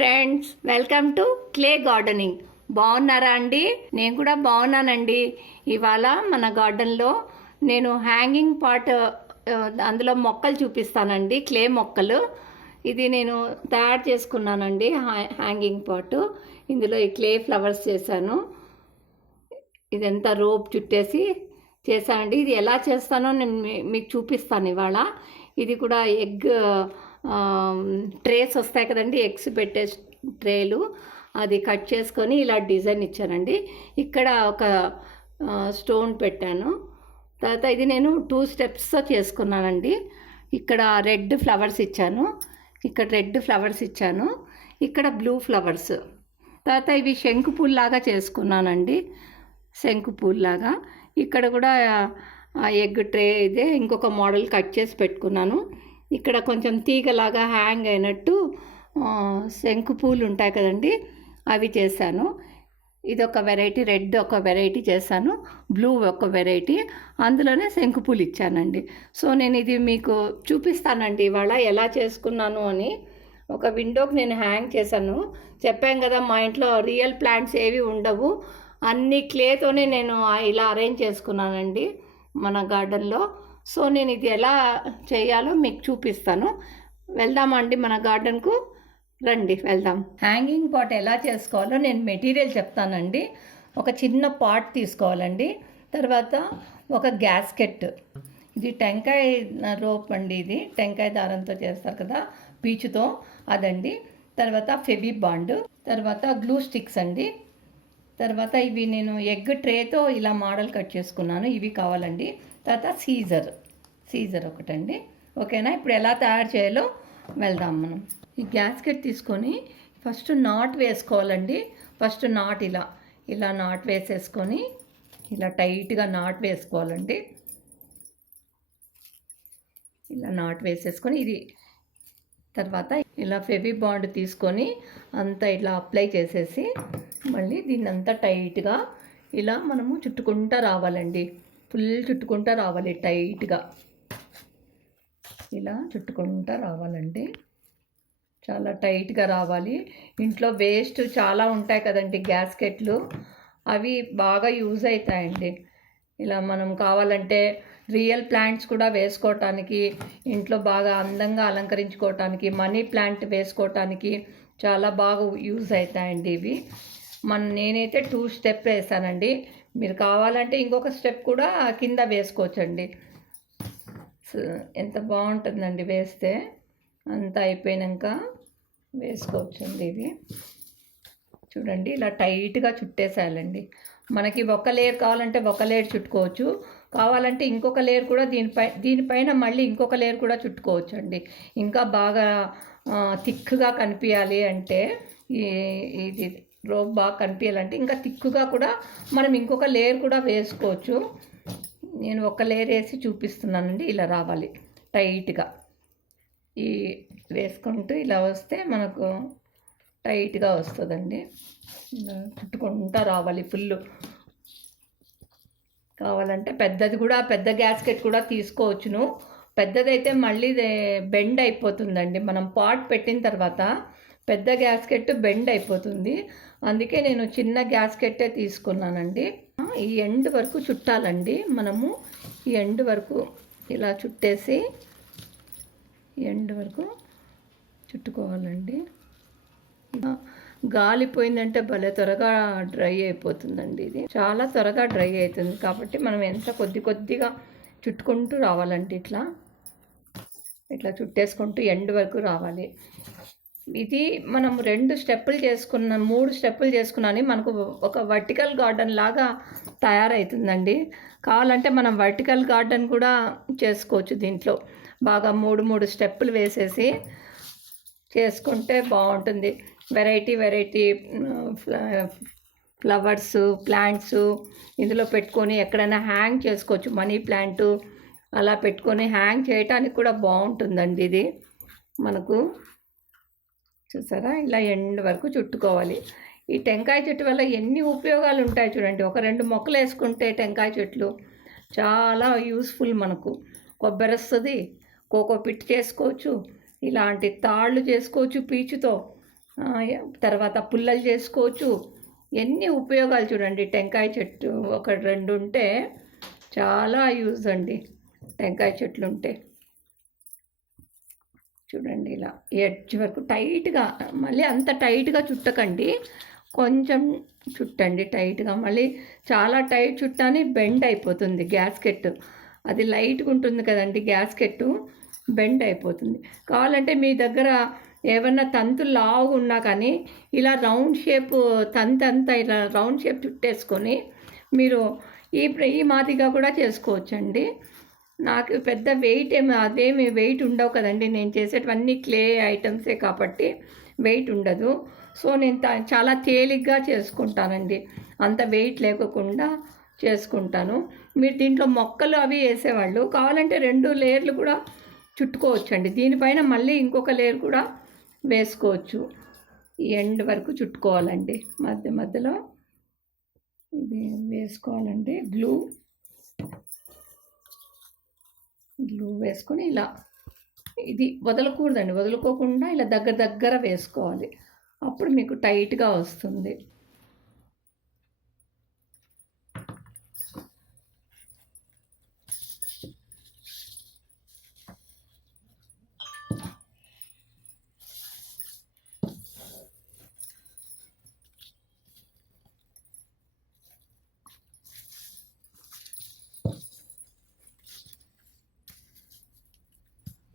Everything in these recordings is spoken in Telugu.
Friends, welcome to clay gardening. బాగున్నారా అండి? నేను కూడా బాగున్నానండి. ఇవాళ మన గార్డెన్లో నేను హ్యాంగింగ్ పాట్, అందులో మొక్కలు చూపిస్తానండి. క్లే మొక్కలు. ఇది నేను తయారు చేసుకున్నానండి హ్యాంగింగ్ పాట్. ఇందులో ఈ క్లే ఫ్లవర్స్ చేశాను. ఇదంతా రోప్ చుట్టేసి చేశానండి. ఇది ఎలా చేస్తానో నేను మీకు చూపిస్తాను ఇవాళ. ఇది కూడా ఎగ్ ట్రేస్ వస్తాయి కదండి, ఎగ్స్ పెట్టే ట్రేలు, అది కట్ చేసుకొని ఇలా డిజైన్ ఇచ్చానండి. ఇక్కడ ఒక స్టోన్ పెట్టాను. తర్వాత ఇది నేను 2 స్టెప్స్తో చేసుకున్నానండి. ఇక్కడ రెడ్ ఫ్లవర్స్ ఇచ్చాను, ఇక్కడ రెడ్ ఫ్లవర్స్ ఇచ్చాను, ఇక్కడ బ్లూ ఫ్లవర్స్. తర్వాత ఇవి శంకు పూల్లాగా చేసుకున్నానండి, శంకు పూల్లాగా. ఇక్కడ కూడా ఎగ్ ట్రే ఇదే ఇంకొక మోడల్ కట్ చేసి పెట్టుకున్నాను. ఇక్కడ కొంచెం తీగలాగా హ్యాంగ్ అయినట్టు శంకు పూలు ఉంటాయి కదండి, అవి చేశాను. ఇది ఒక వెరైటీ, రెడ్ ఒక వెరైటీ చేశాను, బ్లూ ఒక వెరైటీ, అందులోనే శంకు పూలు ఇచ్చానండి. సో నేను ఇది మీకు చూపిస్తానండి ఇవాళ ఎలా చేసుకున్నాను అని. ఒక విండోకి నేను హ్యాంగ్ చేశాను. చెప్పాను కదా, మా ఇంట్లో రియల్ ప్లాంట్స్ ఏవి ఉండవు, అన్ని క్లేతోనే నేను ఇలా అరేంజ్ చేసుకున్నానండి మన గార్డెన్లో. సో నేను ఇది ఎలా చేయాలో మీకు చూపిస్తాను. వెళ్దామండి మన గార్డెన్కు, రండి వెళ్దాం. హ్యాంగింగ్ పాట్ ఎలా చేసుకోవాలో నేను మెటీరియల్ చెప్తానండి. ఒక చిన్న పాట్ తీసుకోవాలండి. తర్వాత ఒక గ్యాస్కెట్, ఇది టెంకాయ రోప్ అండి, ఇది టెంకాయ దారంతో చేస్తారు కదా పీచుతో, అదండి. తర్వాత ఫెవి బాండ్, తర్వాత గ్లూ స్టిక్స్ అండి. తర్వాత ఇవి నేను ఎగ్ ట్రేతో ఇలా మోడల్ కట్ చేసుకున్నాను, ఇవి కావాలండి. తర్వాత సీజర్ ఒకటండి. ఓకేనా? ఇప్పుడు ఎలా తయారు చేయాలో వెళ్దాం మనం. ఈ గ్యాస్కెట్ తీసుకొని ఫస్ట్ నాట్ వేసుకోవాలండి. ఫస్ట్ నాట్ ఇలా నాట్ వేసేసుకొని ఇలా టైట్గా నాట్ వేసుకోవాలండి. ఇలా నాట్ వేసేసుకొని ఇది తర్వాత ఇలా ఫెవి బాండ్ తీసుకొని అంతా ఇలా అప్లై చేసేసి మళ్ళీ దీన్ని అంతా టైట్గా ఇలా మనము చుట్టుకుంటూ రావాలండి. ఫుల్ చుట్టుకుంటూ రావాలి, టైట్గా ఇలా చుట్టుకుంటూ రావాలండి. చాలా టైట్గా రావాలి. ఇంట్లో వేస్ట్ చాలా ఉంటాయి కదండి గ్యాస్కెట్లు, అవి బాగా యూజ్ అవుతాయండి. ఇలా మనం కావాలంటే రియల్ ప్లాంట్స్ కూడా వేసుకోవటానికి, ఇంట్లో బాగా అందంగా అలంకరించుకోవటానికి, మనీ ప్లాంట్ వేసుకోవటానికి చాలా బాగా యూజ్ అవుతాయండి ఇవి. నేనైతే 2 స్టెప్ వేసానండి. మీరు కావాలంటే ఇంకొక స్టెప్ కూడా కింద వేసుకోవచ్చండి. ఎంత బాగుంటుందండి వేస్తే. అంతా అయిపోయాక వేసుకోవచ్చండి ఇవి. చూడండి, ఇలా టైట్గా చుట్టేసేయాలండి. మనకి ఒక లేయర్ కావాలంటే ఒక లేయర్ చుట్టుకోవచ్చు, కావాలంటే ఇంకొక లేయర్ కూడా దీనిపైన మళ్ళీ ఇంకొక లేయర్ కూడా చుట్టుకోవచ్చు అండి. ఇంకా బాగా థిక్గా కనిపించాలి అంటే, ఇది రోప్ బాగా కనిపించాలంటే ఇంకా థిక్గా కూడా మనం ఇంకొక లేయర్ కూడా వేసుకోవచ్చు. నేను ఒక లేయర్ వేసి చూపిస్తున్నానండి. ఇలా రావాలి టైట్గా, ఈ వేసుకుంటూ ఇలా వస్తే మనకు టైట్గా వస్తుందండి. ఇలా చుట్టుకుంటూ రావాలి ఫుల్. కావాలంటే పెద్దది కూడా, పెద్ద గ్యాస్కెట్ కూడా తీసుకోవచ్చును. పెద్దదైతే మళ్ళీ బెండ్ అయిపోతుందండి. మనం పాట్ పెట్టిన తర్వాత పెద్ద గ్యాస్కెట్ బెండ్ అయిపోతుంది. అందుకే నేను చిన్న గ్యాస్కెట్టే తీసుకున్నానండి. ఈ ఎండ్ వరకు చుట్టాలండి మనము. ఈ ఎండ్ వరకు ఇలా చుట్టేసి ఎండ్ వరకు చుట్టుకోవాలండి. గాలిపోయిందంటే భలే త్వరగా డ్రై అయిపోతుందండి. ఇది చాలా త్వరగా డ్రై అవుతుంది కాబట్టి మనం ఎంత కొద్దిగా చుట్టుకుంటూ రావాలండి. ఇట్లా చుట్టేసుకుంటూ ఎండ్ వరకు రావాలి. ఇది మనం 2 స్టెప్పులు చేసుకున్నాం, 3 స్టెప్పులు చేసుకున్నాను. మనకు ఒక వర్టికల్ గార్డెన్ లాగా తయారవుతుందండి. కావాలంటే మనం వర్టికల్ గార్డెన్ కూడా చేసుకోవచ్చు. దీంట్లో బాగా 3 స్టెప్పులు వేసేసి చేసుకుంటే బాగుంటుంది. వెరైటీ ఫ్లవర్స్, ప్లాంట్స్ ఇందులో పెట్టుకొని ఎక్కడైనా హ్యాంగ్ చేసుకోవచ్చు. మనీ ప్లాంటు అలా పెట్టుకొని హ్యాంగ్ చేయటానికి కూడా బాగుంటుందండి ఇది మనకు. చూసారా, ఇలా ఎండ్ వరకు చుట్టుకోవాలి. ఈ టెంకాయ చెట్టు వల్ల ఎన్ని ఉపయోగాలు ఉంటాయి చూడండి. ఒక 2 మొక్కలు వేసుకుంటే టెంకాయ చెట్లు చాలా యూస్ఫుల్ మనకు. కొబ్బరి వస్తుంది, కోకో పిట్ చేసుకోవచ్చు, ఇలాంటి తాళ్ళు చేసుకోవచ్చు పీచుతో. తర్వాత పుల్లలు చేసుకోవచ్చు. ఎన్ని ఉపయోగాలు చూడండి. టెంకాయ చెట్టు ఒకటి రెండు ఉంటే చాలా యూజ్ అండి. టెంకాయ చెట్లు ఉంటే చూడండి ఇలా ఎడ్జ్ వరకు టైట్గా, మళ్ళీ అంత టైట్గా చుట్టకండి, కొంచెం చుట్టండి టైట్గా. మళ్ళీ చాలా టైట్ చుట్టాని బెండ్ అయిపోతుంది గ్యాస్కెట్. అది లైట్గా ఉంటుంది కదండి గ్యాస్కెట్, బెండ్ అయిపోతుంది. కావాలంటే మీ దగ్గర ఏమన్నా తంతు లావుగా ఉన్నా కానీ ఇలా రౌండ్ షేప్ తంతంతా ఇలా రౌండ్ షేప్ చుట్టేసుకొని మీరు ఈ మాదిరిగా కూడా చేసుకోవచ్చండి. నాకు పెద్ద వెయిట్ అదేమి వెయిట్ ఉండవు కదండి. నేను చేసేటివన్నీ క్లే ఐటమ్సే కాబట్టి వెయిట్ ఉండదు. సో నేను చాలా తేలిగ్గా చేసుకుంటానండి, అంత వెయిట్ లేకుండా చేసుకుంటాను. మీరు దీంట్లో మొక్కలు అవి వేసేవాళ్ళు కావాలంటే 2 లేయర్లు కూడా చుట్టుకోవచ్చండి. దీనిపైన మళ్ళీ ఇంకొక లేయర్ కూడా వేసుకోవచ్చు. ఈ ఎండ్ వరకు చుట్టుకోవాలండి. మధ్యలో ఇది వేసుకోవాలండి. గ్లూ వేసుకొని ఇలా ఇది వదలకూడదండి, వదులుకోకుండా ఇలా దగ్గర వేసుకోవాలి. అప్పుడు మీకు టైట్గా వస్తుంది.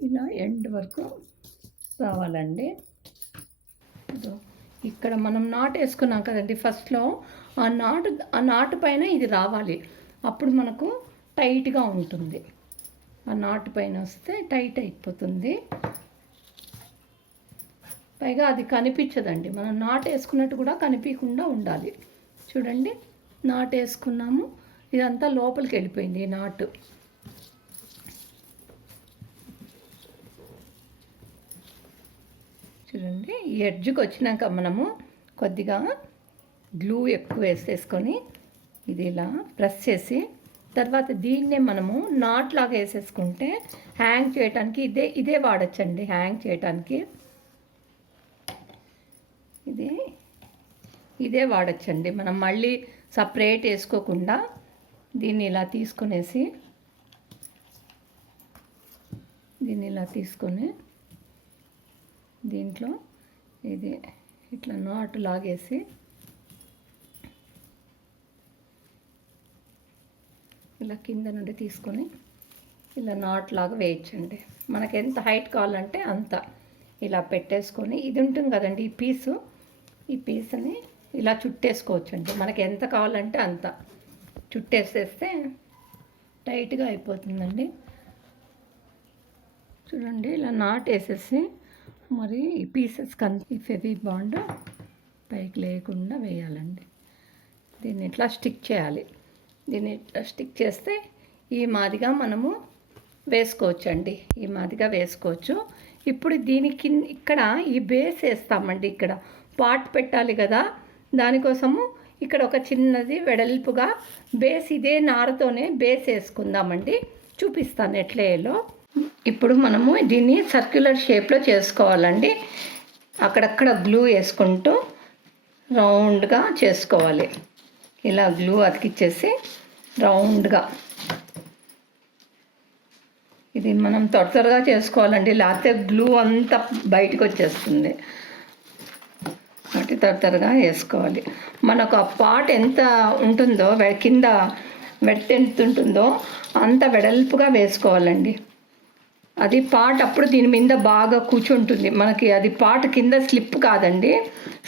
ఇలా ఎండ్ వరకు రావాలండి. ఇక్కడ మనం నాటు వేసుకున్నాం కదండి ఫస్ట్లో, ఆ నాటు పైన ఇది రావాలి. అప్పుడు మనకు టైట్గా ఉంటుంది. ఆ నాటు పైన వస్తే టైట్ అయిపోతుంది. పైగా అది కనిపించదండి. మనం నాటు వేసుకున్నట్టు కూడా కనిపించకుండా ఉండాలి. చూడండి, నాటు వేసుకున్నాము, ఇదంతా లోపలికి వెళ్ళిపోయింది ఈ నాటు. చూడండి, ఈ ఎడ్జ్కి వచ్చినాక మనము కొద్దిగా గ్లూ ఎక్కువ వేసేసుకొని ఇది ఇలా ప్రెస్ చేసి, తర్వాత దీన్నే మనము నాట్లాగా వేసేసుకుంటే హ్యాంగ్ చేయడానికి ఇదే వాడచ్చండి. హ్యాంగ్ చేయడానికి ఇదే వాడచ్చండి. మనం మళ్ళీ సపరేట్ వేసుకోకుండా దీన్ని ఇలా తీసుకొని దీంట్లో ఇది ఇట్లా నాటు లాగేసి ఇలా కింద నుండి తీసుకొని ఇలా నాట్ లాగా వేయించండి. మనకి ఎంత హైట్ కావాలంటే అంత ఇలా పెట్టేసుకొని, ఇది ఉంటుంది కదండి ఈ పీస్ని ఇలా చుట్టేసుకోవచ్చండి. మనకి ఎంత కావాలంటే అంత చుట్టేసేస్తే టైట్గా అయిపోతుందండి. చూడండి, ఇలా నాట్ వేసేసి మరి ఈ పీసెస్ ఈ ఫెవీ బాండ్ పైకి లేకుండా వేయాలండి. దీన్ని ఇట్లా స్టిక్ చేయాలి. దీన్ని ఇట్లా స్టిక్ చేస్తే ఈ మాదిరిగా మనము వేసుకోవచ్చండి. ఈ మాదిరిగా వేసుకోవచ్చు. ఇప్పుడు దీనికి ఇక్కడ ఈ బేస్ వేస్తామండి. ఇక్కడ పాట్ పెట్టాలి కదా, దానికోసము ఇక్కడ ఒక చిన్నది వెడల్పుగా బేస్, ఇదే నారతోనే బేస్ వేసుకుందామండి. చూపిస్తాను ఎట్లేలో. ఇప్పుడు మనము దీన్ని సర్క్యులర్ షేప్లో చేసుకోవాలండి. అక్కడక్కడ గ్లూ వేసుకుంటూ రౌండ్గా చేసుకోవాలి. ఇలా గ్లూ అతికిచ్చేసి రౌండ్గా, ఇది మనం త్వరగా చేసుకోవాలండి, లేకపోతే గ్లూ అంతా బయటకు వచ్చేస్తుంది. కాబట్టి త్వరగా వేసుకోవాలి. మనకు ఆ పాట్ ఎంత ఉంటుందో, కింద వెడల్పు ఎంత ఉంటుందో అంత వెడల్పుగా వేసుకోవాలండి. అది పాట్ అప్పుడు దీని మీద బాగా కూర్చుంటుంది మనకి. అది పాట్ కింద స్లిప్ కాదండి,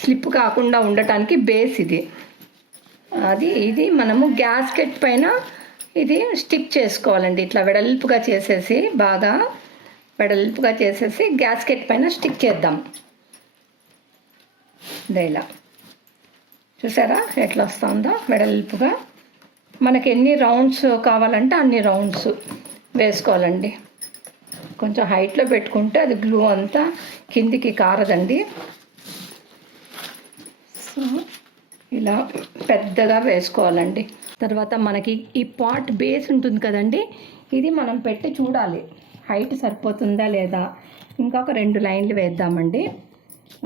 స్లిప్ కాకుండా ఉండటానికి బేస్ ఇది మనము గ్యాస్కెట్ పైన ఇది స్టిక్ చేసుకోవాలండి. ఇట్లా వెడల్పుగా చేసేసి, బాగా వెడల్పుగా చేసేసి గ్యాస్కెట్ పైన స్టిక్ చేద్దాం. ఇలా చూసారా ఎట్లా వస్తుందో వెడల్పుగా. మనకి ఎన్ని రౌండ్స్ కావాలంటే అన్ని రౌండ్స్ వేసుకోవాలండి. కొంచెం హైట్లో పెట్టుకుంటే అది గ్లూ అంతా కిందికి కారదండి. సో ఇలా పెద్దగా వేసుకోవాలండి. తర్వాత మనకి ఈ పాట్ బేస్ ఉంటుంది కదండి, ఇది మనం పెట్టి చూడాలి హైట్ సరిపోతుందా లేదా. ఇంకొక 2 లైన్లు వేద్దామండి.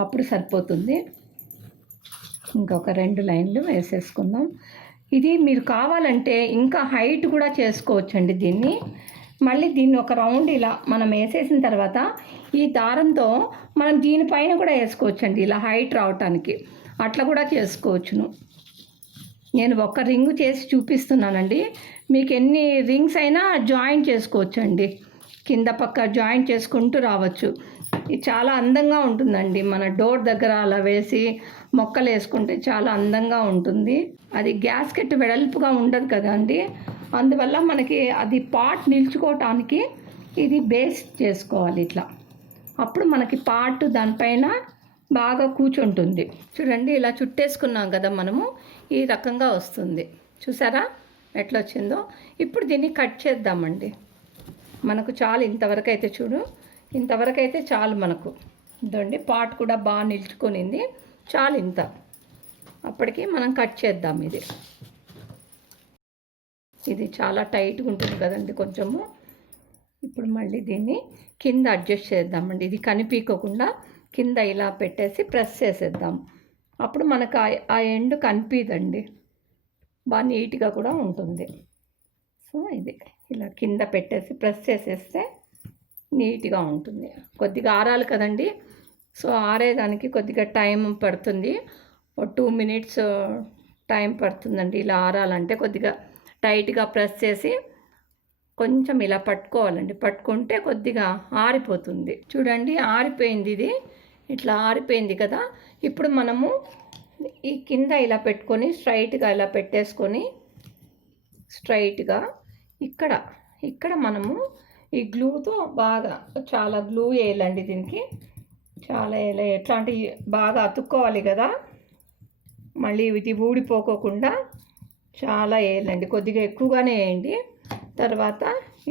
అప్పుడు సరిపోతుంది. ఇంకొక 2 లైన్లు వేసేసుకుందాం. ఇది మీరు కావాలంటే ఇంకా హైట్ కూడా చేసుకోవచ్చండి దీన్ని. మళ్ళీ దీన్ని ఒక రౌండ్ ఇలా మనం వేసేసిన తర్వాత ఈ దారంతో మనం దీనిపైన కూడా వేసుకోవచ్చండి, ఇలా హైట్ రావటానికి అట్లా కూడా చేసుకోవచ్చును. నేను ఒక రింగు చేసి చూపిస్తున్నానండి. మీకు ఎన్ని రింగ్స్ అయినా జాయిన్ చేసుకోవచ్చండి, కింద పక్క జాయిన్ చేసుకుంటూ రావచ్చు. ఇది చాలా అందంగా ఉంటుందండి. మన డోర్ దగ్గర అలా వేసి మొక్కలు వేసుకుంటే చాలా అందంగా ఉంటుంది. అది గ్యాస్కెట్ వెడల్పుగా ఉండదు కదండి, అందువల్ల మనకి అది పాట్ నిల్చుకోవటానికి ఇది బేస్ చేసుకోవాలి ఇట్లా. అప్పుడు మనకి పాట్ దానిపైన బాగా కూర్చుంటుంది. చూడండి, ఇలా చుట్టేసుకున్నాం కదా మనము, ఈ రకంగా వస్తుంది. చూసారా ఎట్లా వచ్చిందో? ఇప్పుడు దీన్ని కట్ చేద్దామండి. మనకు చాలు ఇంతవరకు అయితే, చూడు ఇంతవరకు అయితే చాలు మనకు. ఇదండి పాట్ కూడా బాగా నిల్చుకొనింది, చాలు ఇంత. అప్పటికి మనం కట్ చేద్దాం. ఇది చాలా టైట్గా ఉంటుంది కదండి కొంచెము. ఇప్పుడు మళ్ళీ దీన్ని కింద అడ్జస్ట్ చేద్దామండి. ఇది కనిపించకుండా కింద ఇలా పెట్టేసి ప్రెస్ చేసేద్దాం. అప్పుడు మనకు ఆ ఎండ్ కనిపించదండి, బాగా నీట్గా కూడా ఉంటుంది. సో ఇది ఇలా కింద పెట్టేసి ప్రెస్ చేసేస్తే నీట్గా ఉంటుంది. కొద్దిగా ఆరాలి కదండి, సో ఆరేదానికి కొద్దిగా టైం పడుతుంది. 2 minutes టైం పడుతుందండి ఇలా ఆరాలంటే. కొద్దిగా టైట్గా ప్రెస్ చేసి కొంచెం ఇలా పట్టుకోవాలండి, పట్టుకుంటే కొద్దిగా ఆరిపోతుంది. చూడండి ఆరిపోయింది, ఇది ఇట్లా ఆరిపోయింది కదా. ఇప్పుడు మనము ఈ కింద ఇలా పెట్టుకొని స్ట్రైట్గా ఇలా పెట్టేసుకొని స్ట్రైట్గా ఇక్కడ మనము ఈ గ్లూతో బాగా చాలా గ్లూ వేయాలండి దీనికి. చాలా ఎట్లాంటి బాగా అతుక్కోవాలి కదా, మళ్ళీ ఇది ఊడిపోకోకుండా చాలా వేయాలండి. కొద్దిగా ఎక్కువగానే వేయండి. తర్వాత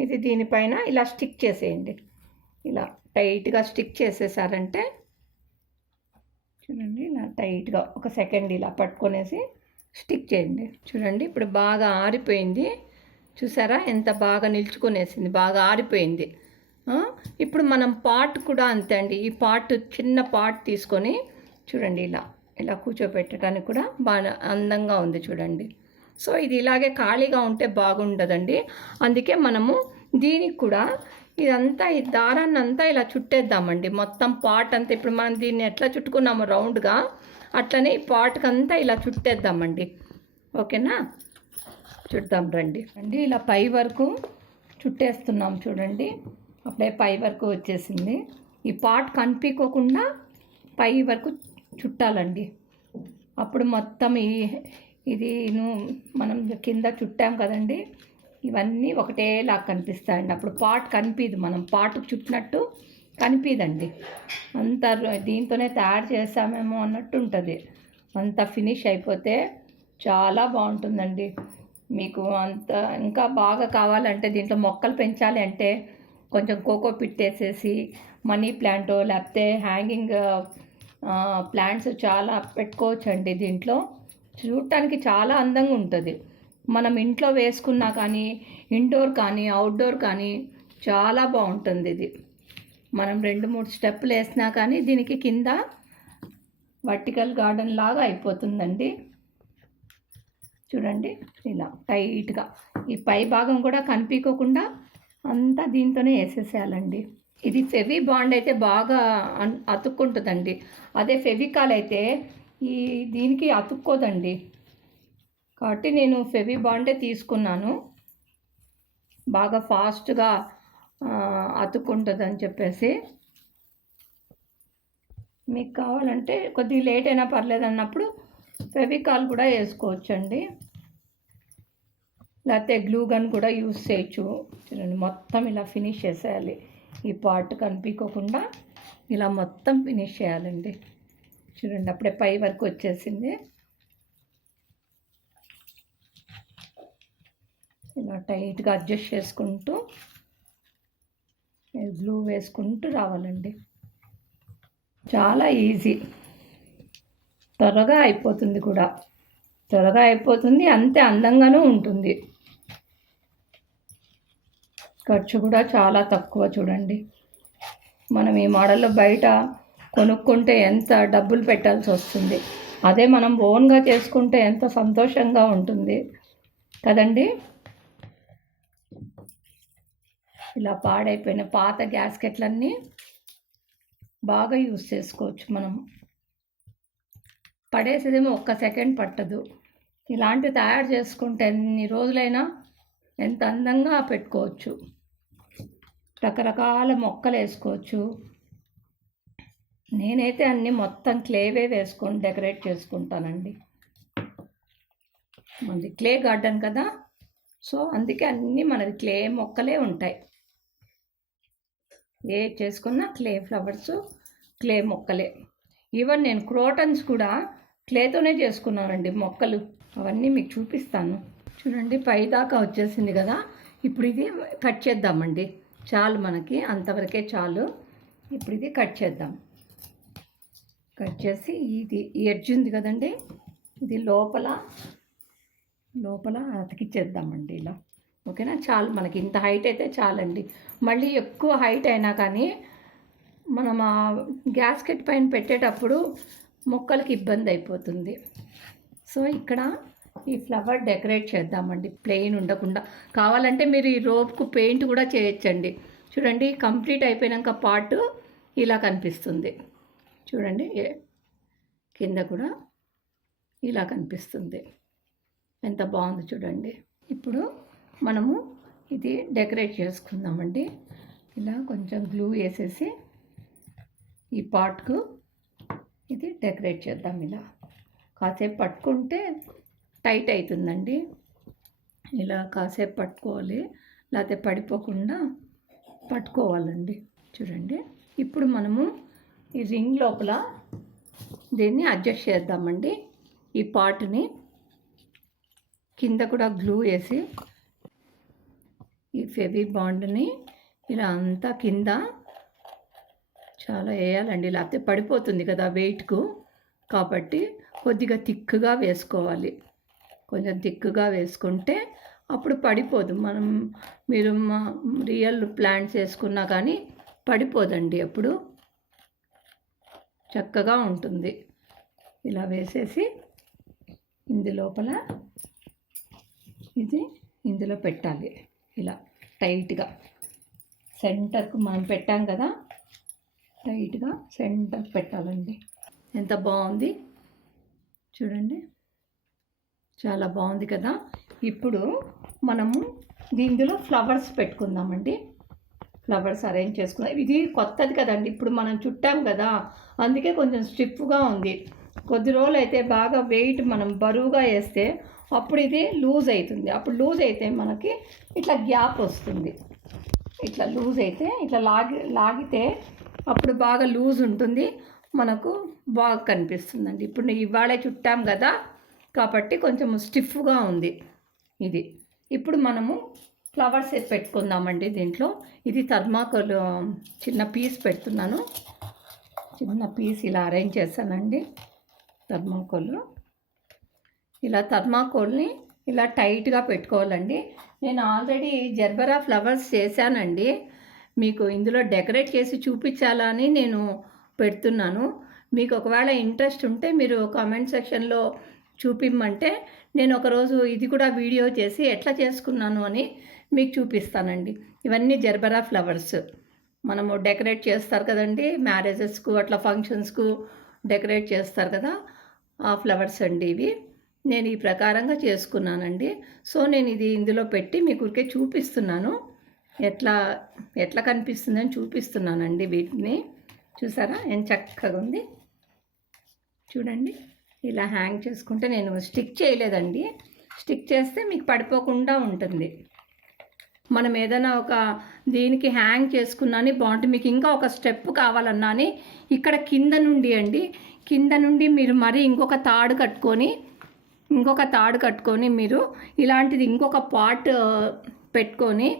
ఇది దీనిపైన ఇలా స్టిక్ చేసేయండి. ఇలా టైట్గా స్టిక్ చేసేసారంటే చూడండి, ఇలా టైట్గా 1 సెకండ్ ఇలా పట్టుకొనేసి స్టిక్ చేయండి. చూడండి ఇప్పుడు బాగా ఆరిపోయింది. చూసారా ఎంత బాగా నిల్చుకొనేసింది, బాగా ఆరిపోయింది. ఇప్పుడు మనం పాట్ కూడా అంతే అండి. ఈ పాట్ చిన్న పాట్ తీసుకొని చూడండి ఇలా కూర్చోపెట్టడానికి కూడా బాగా అందంగా ఉంది చూడండి. సో ఇది ఇలాగే ఖాళీగా ఉంటే బాగుండదండి. అందుకే మనము దీనికి కూడా ఇదంతా ఈ దారాన్ని అంతా ఇలా చుట్టేద్దామండి. మొత్తం పాట్ అంతా ఇప్పుడు మనం దీన్ని ఎట్లా చుట్టుకున్నాము రౌండ్గా, అట్లనే ఈ పాట్కి అంతా ఇలా చుట్టేద్దామండి. ఓకేనా? చుడదాం రండి. ఇలా పై వరకు చుట్టేస్తున్నాం చూడండి. అప్పుడే పై వరకు వచ్చేసింది. ఈ పాట్ కనిపించకుండా పై వరకు చుట్టాలండి. అప్పుడు మొత్తం ఇది మనం కింద చుట్టాం కదండి, ఇవన్నీ ఒకటేలా కనిపిస్తాయండి. అప్పుడు పాట్ కనిపించదు, మనం పాటుకు చుట్టినట్టు కనిపించదండి. అంత దీంతోనే తయారు చేస్తామేమో అన్నట్టు ఉంటుంది. అంత ఫినిష్ అయిపోతే చాలా బాగుంటుందండి. మీకు అంత ఇంకా బాగా కావాలంటే దీంట్లో మొక్కలు పెంచాలి అంటే కొంచెం కోకో పిట్ వేసేసి మనీ ప్లాంటో లేకపోతే హ్యాంగింగ్ ప్లాంట్స్ చాలా పెట్టుకోవచ్చండి. దీంట్లో చూడటానికి చాలా అందంగా ఉంటుంది. మనం ఇంట్లో వేసుకున్నా కానీ ఇండోర్ కానీ అవుట్డోర్ కానీ చాలా బాగుంటుంది. ఇది మనం 2-3 స్టెప్పులు వేసినా కానీ దీనికి కింద వర్టికల్ గార్డెన్ లాగా అయిపోతుందండి. చూడండి ఇలా టైట్గా ఈ పై భాగం కూడా కనిపించకుండా అంతా దీంతోనే వేసేసేయాలండి. ఇది ఫెవి బాండ్ అయితే బాగా అతుక్కుంటుందండి. అదే ఫెవికాల్ అయితే దీనికి అతుక్కోదండి. కాబట్టి నేను ఫెవి బాండే తీసుకున్నాను, బాగా ఫాస్ట్గా అతుక్కుంటుందని చెప్పేసి. మీకు కావాలంటే కొద్దిగా లేట్ అయినా పర్లేదు అన్నప్పుడు ఫెవికాల్ కూడా వేసుకోవచ్చండి, లేకపోతే గ్లూ గన్ కూడా యూస్ చేయొచ్చు. చూడండి మొత్తం ఇలా ఫినిష్ చేసేయాలి. ఈ పార్ట్ కనిపించకుండా ఇలా మొత్తం ఫినిష్ చేయాలండి. చూడండి అప్పుడే పై వరకు వచ్చేసింది. ఇలా టైట్గా అడ్జస్ట్ చేసుకుంటూ గ్లూ వేసుకుంటూ రావాలండి. చాలా ఈజీ, త్వరగా అయిపోతుంది కూడా, త్వరగా అయిపోతుంది, అంతే అందంగానూ ఉంటుంది. ఖర్చు కూడా చాలా తక్కువ. చూడండి మనం ఈ మోడల్లో బయట కొనుక్కుంటే ఎంత డబ్బులు పెట్టాల్సి వస్తుంది. అదే మనం ఓన్గా చేసుకుంటే ఎంత సంతోషంగా ఉంటుంది కదండి. ఇలా పాడైపోయిన పాత గ్యాస్కెట్లన్నీ బాగా యూజ్ చేసుకోవచ్చు మనం. పడేసేదేమో 1 సెకండ్ పట్టదు. ఇలాంటివి తయారు చేసుకుంటే ఎన్ని రోజులైనా ఎంత అందంగా పెట్టుకోవచ్చు. రకరకాల మొక్కలు వేసుకోవచ్చు. నేనైతే అన్నీ మొత్తం క్లేవే వేసుకొని డెకరేట్ చేసుకుంటానండి. మనది క్లే గార్డెన్ కదా, సో అందుకే అన్నీ మనది క్లే మొక్కలే ఉంటాయి. ఏ చేసుకున్నా క్లే ఫ్లవర్స్, క్లే మొక్కలే. ఈవెన్ నేను క్రోటన్స్ కూడా క్లేతోనే చేసుకున్నానండి మొక్కలు. అవన్నీ మీకు చూపిస్తాను. చూడండి, పైదాకా వచ్చేసింది కదా. ఇప్పుడు ఇది కట్ చేద్దామండి. చాలు, మనకి అంతవరకే చాలు. ఇప్పుడు ఇది కట్ చేద్దాం. కట్ చేసి ఇది ఎడ్జ్ ఉంది కదండి, ఇది లోపల అతికిచ్చేద్దామండి ఇలా. ఓకేనా, చాలు మనకి ఇంత హైట్ అయితే చాలండి. మళ్ళీ ఎక్కువ హైట్ అయినా కానీ మనం ఆ గ్యాస్కెట్ పైన పెట్టేటప్పుడు మొక్కలకి ఇబ్బంది అయిపోతుంది. సో ఇక్కడ ఈ ఫ్లవర్ డెకరేట్ చేద్దామండి, ప్లెయిన్ ఉండకుండా. కావాలంటే మీరు ఈ రోప్కు పెయింట్ కూడా చేయొచ్చండి. చూడండి, కంప్లీట్ అయిపోయాక పార్ట్ ఇలా కనిపిస్తుంది. చూడండి, కింద కూడా ఇలా కనిపిస్తుంది. ఎంత బాగుంది చూడండి. ఇప్పుడు మనము ఇది డెకరేట్ చేసుకుందామండి. ఇలా కొంచెం గ్లూ వేసేసి ఈ పార్ట్కు ఇది డెకరేట్ చేద్దాం. ఇలా కాసేపు పట్టుకుంటే టైట్ అవుతుందండి. ఇలా కాసేపు పట్టుకోవాలి, లేకపోతే పడిపోకుండా పట్టుకోవాలండి. చూడండి, ఇప్పుడు మనము ఈ రింగ్ లోపల దీన్ని అడ్జస్ట్ చేద్దామండి. ఈ పార్ట్ని కింద కూడా గ్లూ వేసి ఈ ఫెవి బాండ్ని ఇలా అంతా కింద చాలా వేయాలండి, లేకపోతే పడిపోతుంది కదా వెయిట్కు. కాబట్టి కొద్దిగా థిక్గా వేసుకోవాలి. కొంచెం థిక్గా వేసుకుంటే అప్పుడు పడిపోదు. మీరు రియల్ ప్లాంట్స్ వేసుకున్నా కానీ పడిపోదండి, అప్పుడు చక్కగా ఉంటుంది. ఇలా వేసేసి ఇందులోపల ఇది ఇందులో పెట్టాలి. ఇలా టైట్గా సెంటర్కు మనం పెట్టాం కదా, టైట్గా సెంటర్ పెట్టాలండి. ఎంత బాగుంది చూడండి, చాలా బాగుంది కదా. ఇప్పుడు మనము ఇందులో ఫ్లవర్స్ పెట్టుకుందామండి. ఫ్లవర్స్ అరేంజ్ చేసుకుందాం. ఇది కొత్తది కదండి, ఇప్పుడు మనం చుట్టాం కదా, అందుకే కొంచెం స్టిఫ్గా ఉంది. కొద్ది రోజులు అయితే బాగా వెయిట్ మనం బరువుగా వేస్తే అప్పుడు ఇది లూజ్ అవుతుంది. అప్పుడు లూజ్ అయితే మనకి ఇట్లా గ్యాప్ వస్తుంది. ఇట్లా లూజ్ అయితే ఇట్లా లాగితే అప్పుడు బాగా లూజ్ ఉంటుంది, మనకు బాగా కనిపిస్తుందండి. ఇప్పుడు ఇవాళే చుట్టాం కదా కాబట్టి కొంచెం స్టిఫ్గా ఉంది ఇది. ఇప్పుడు మనము ఫ్లవర్స్ పెట్టుకుందామండి దీంట్లో. ఇది థర్మాకోల్ చిన్న పీస్ పెడుతున్నాను. చిన్న పీస్ ఇలా అరేంజ్ చేశానండి. థర్మాకోల్ని ఇలా టైట్గా పెట్టుకోవాలండి. నేను ఆల్రెడీ జర్బరా ఫ్లవర్స్ చేశానండి, మీకు ఇందులో డెకరేట్ చేసి చూపించాలని నేను పెడుతున్నాను. మీకు ఒకవేళ ఇంట్రెస్ట్ ఉంటే మీరు కామెంట్ సెక్షన్లో చూపిమ్మంటే నేను ఒకరోజు ఇది కూడా వీడియో చేసి ఎట్లా చేసుకున్నాను అని మీకు చూపిస్తానండి. ఇవన్నీ జర్బరా ఫ్లవర్స్ మనము డెకరేట్ చేస్తారు కదండి, మ్యారేజెస్కు అట్లా ఫంక్షన్స్కు డెకరేట్ చేస్తారు కదా, ఆ ఫ్లవర్స్ అండి ఇవి. నేను ఈ ప్రకారంగా చేసుకున్నానండి. సో నేను ఇది ఇందులో పెట్టి మీకు ఊరికే చూపిస్తున్నాను, ఎట్లా కనిపిస్తుందని చూపిస్తున్నానండి. వీటిని చూసారా ఎంత చక్కగా ఉంది చూడండి. ఇలా హ్యాంగ్ చేసుకుంటే నేను స్టిక్ చేయలేదండి, స్టిక్ చేస్తే మీకు పడిపోకుండా ఉంటుంది. మనం ఏదైనా ఒక దీనికి హ్యాంగ్ చేసుకున్నాని బాగుంటుంది. మీకు ఇంకా ఒక స్టెప్ కావాలన్నాని ఇక్కడ కింద నుండి మీరు మరి ఇంకొక తాడు కట్టుకొని మీరు ఇలాంటిది ఇంకొక పార్ట్ పెట్టుకొని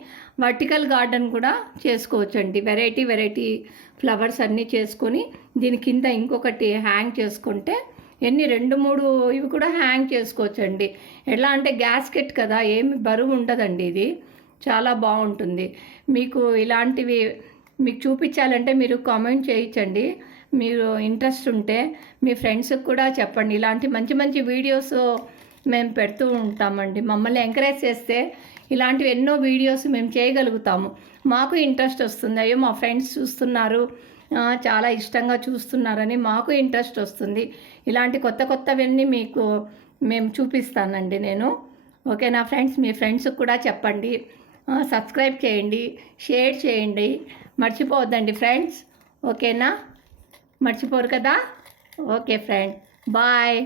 వర్టికల్ గార్డెన్ కూడా చేసుకోవచ్చండి. వెరైటీ ఫ్లవర్స్ అన్నీ చేసుకొని దీని కింద ఇంకొకటి హ్యాంగ్ చేసుకుంటే 2-3 ఇవి కూడా హ్యాంగ్ చేసుకోవచ్చండి. ఎలా అంటే గ్యాస్కెట్ కదా, ఏమి బరువు ఉండదండి. ఇది చాలా బాగుంటుంది. మీకు ఇలాంటివి మీకు చూపించాలంటే మీరు కామెంట్ చేయించండి. మీరు ఇంట్రెస్ట్ ఉంటే మీ ఫ్రెండ్స్కి కూడా చెప్పండి. ఇలాంటి మంచి మంచి వీడియోస్ మేము పెడుతూ ఉంటామండి. మమ్మల్ని ఎంకరేజ్ చేస్తే ఇలాంటివి ఎన్నో వీడియోస్ మేము చేయగలుగుతాము. మాకు ఇంట్రెస్ట్ వస్తుంది. అయ్యో మా ఫ్రెండ్స్ చూస్తున్నారు, చాలా ఇష్టంగా చూస్తున్నారని మాకు ఇంట్రెస్ట్ వస్తుంది. ఇలాంటి కొత్త కొత్తవన్నీ మీకు మేము చూపిస్తానండి నేను. ఓకేనా ఫ్రెండ్స్? మీ ఫ్రెండ్స్కి కూడా చెప్పండి, సబ్స్క్రైబ్ చేయండి, షేర్ చేయండి, మర్చిపోవద్దండి ఫ్రెండ్స్. ఓకేనా? మర్చిపోరు కదా? Okay friend, bye.